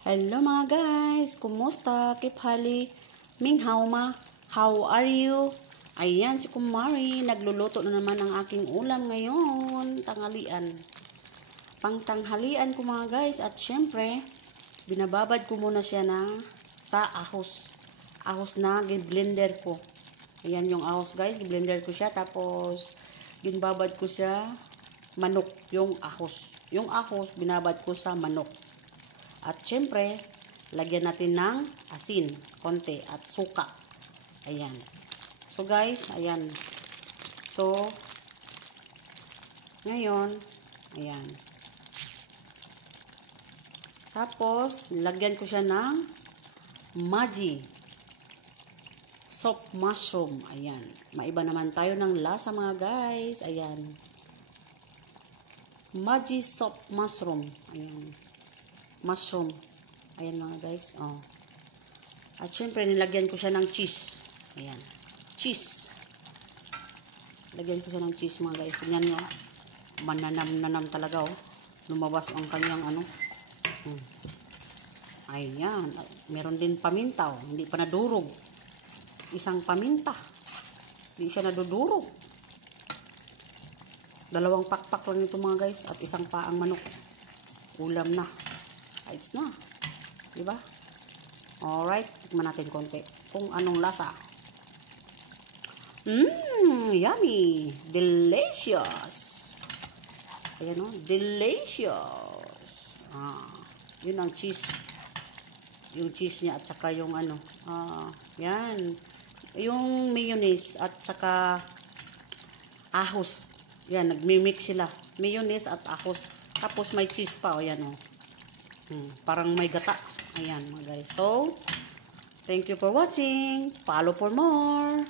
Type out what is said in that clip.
Hello mga guys, kumusta? Kiphali? Ming hao ma? How are you? Ayan si Kumari, nagluluto na naman ang aking ulam ngayon, tanghalian. Pangtanghalian ko mga guys, at syempre, binababad ko muna siya sa ahos. Ahos na blender ko. Ayan yung ahos guys, blender ko siya, tapos ginbabad ko sa manok, yung ahos. Yung ahos, binabad ko sa manok. At syempre, lagyan natin ng asin, konti, at suka. Ayan. So guys, ayan. So, ngayon, ayan. Tapos, lagyan ko siya ng Maggi soft mushroom. Ayan. Maiba naman tayo ng lasa mga guys. Ayan. Maggi soft mushroom. Ayan. Mushroom. Ayan mga guys. Oh. At syempre, nilagyan ko siya ng cheese. Ayan. Cheese. Lagyan ko siya ng cheese mga guys. Tingnan nyo. Mananam-nanam talaga oh. Lumabas ang kanyang ano. Ayan. Meron din paminta oh. Hindi pa nadurog. Isang paminta. Hindi siya nadudurog. Dalawang pakpak lang ito mga guys. At isang paang manok. Ulam na. It's na. Diba? Alright. Tikman natin konti. Kung anong lasa. Yummy. Delicious. Ayan o. Delicious. Yun ang cheese. Yung cheese niya at saka yung ano. Yan. Yung mayonnaise at saka ahos. Yan. Nagmimix sila. Mayonnaise at ahos. Tapos may cheese pa. O yan o. Parang may gata. Ayan mga guys. So, thank you for watching. Follow for more.